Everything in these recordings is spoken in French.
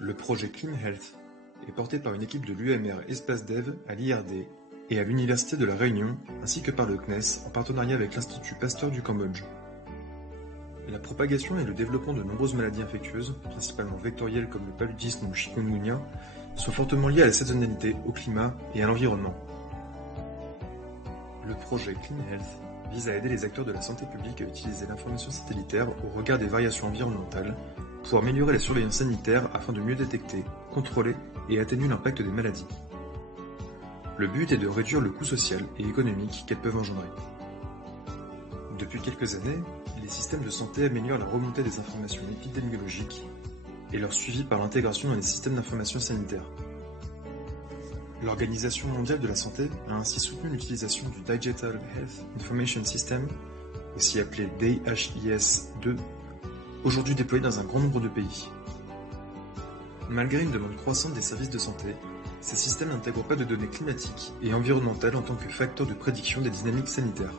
Le projet Clean Health est porté par une équipe de l'UMR Espace Dev à l'IRD et à l'Université de La Réunion, ainsi que par le CNES en partenariat avec l'Institut Pasteur du Cambodge. La propagation et le développement de nombreuses maladies infectieuses, principalement vectorielles comme le paludisme ou le chikungunya, sont fortement liées à la saisonnalité, au climat et à l'environnement. Le projet Clean Health vise à aider les acteurs de la santé publique à utiliser l'information satellitaire au regard des variations environnementales pour améliorer la surveillance sanitaire afin de mieux détecter, contrôler et atténuer l'impact des maladies. Le but est de réduire le coût social et économique qu'elles peuvent engendrer. Depuis quelques années, les systèmes de santé améliorent la remontée des informations épidémiologiques et leur suivi par l'intégration dans les systèmes d'information sanitaire. L'Organisation mondiale de la santé a ainsi soutenu l'utilisation du Digital Health Information System, aussi appelé DHIS2, aujourd'hui déployé dans un grand nombre de pays. Malgré une demande croissante des services de santé, ces systèmes n'intègrent pas de données climatiques et environnementales en tant que facteurs de prédiction des dynamiques sanitaires.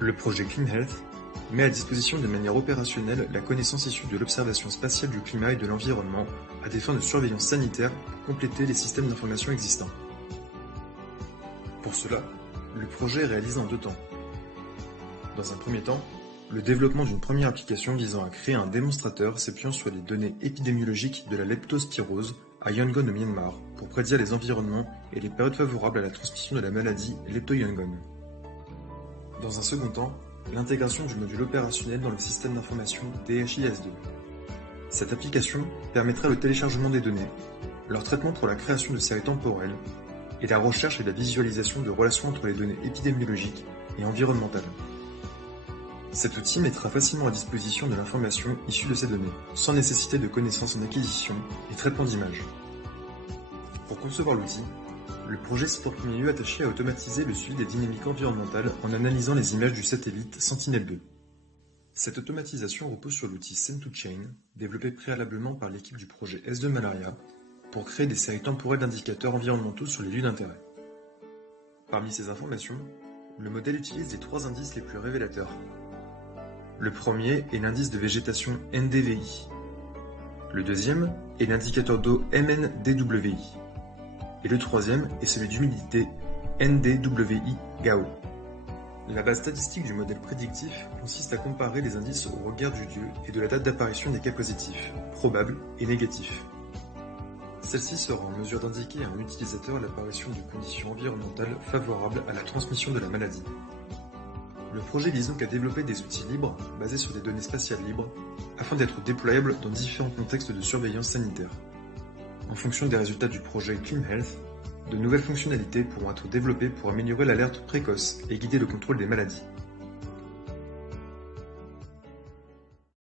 Le projet Clean Health met à disposition de manière opérationnelle la connaissance issue de l'observation spatiale du climat et de l'environnement à des fins de surveillance sanitaire pour compléter les systèmes d'information existants. Pour cela, le projet est réalisé en 2 temps. Dans un premier temps, le développement d'une première application visant à créer un démonstrateur s'appuyant sur les données épidémiologiques de la leptospirose à Yangon au Myanmar pour prédire les environnements et les périodes favorables à la transmission de la maladie lepto-Yangon. Dans un second temps, l'intégration du module opérationnel dans le système d'information DHIS2. Cette application permettra le téléchargement des données, leur traitement pour la création de séries temporelles et la recherche et la visualisation de relations entre les données épidémiologiques et environnementales. Cet outil mettra facilement à disposition de l'information issue de ces données, sans nécessiter de connaissances en acquisition et traitement d'images. Pour concevoir l'outil, le projet s'est en premier lieu attaché à automatiser le suivi des dynamiques environnementales en analysant les images du satellite Sentinel-2. Cette automatisation repose sur l'outil Sen2Chain, développé préalablement par l'équipe du projet S2 Malaria, pour créer des séries temporelles d'indicateurs environnementaux sur les lieux d'intérêt. Parmi ces informations, le modèle utilise les 3 indices les plus révélateurs. Le premier est l'indice de végétation NDVI. Le deuxième est l'indicateur d'eau MNDWI. Et le troisième est celui d'humidité NDWI-GAO. La base statistique du modèle prédictif consiste à comparer les indices au regard du lieu et de la date d'apparition des cas positifs, probables et négatifs. Celle-ci sera en mesure d'indiquer à un utilisateur l'apparition de conditions environnementales favorables à la transmission de la maladie. Le projet vise donc à développer des outils libres basés sur des données spatiales libres afin d'être déployables dans différents contextes de surveillance sanitaire. En fonction des résultats du projet Clean Health, de nouvelles fonctionnalités pourront être développées pour améliorer l'alerte précoce et guider le contrôle des maladies.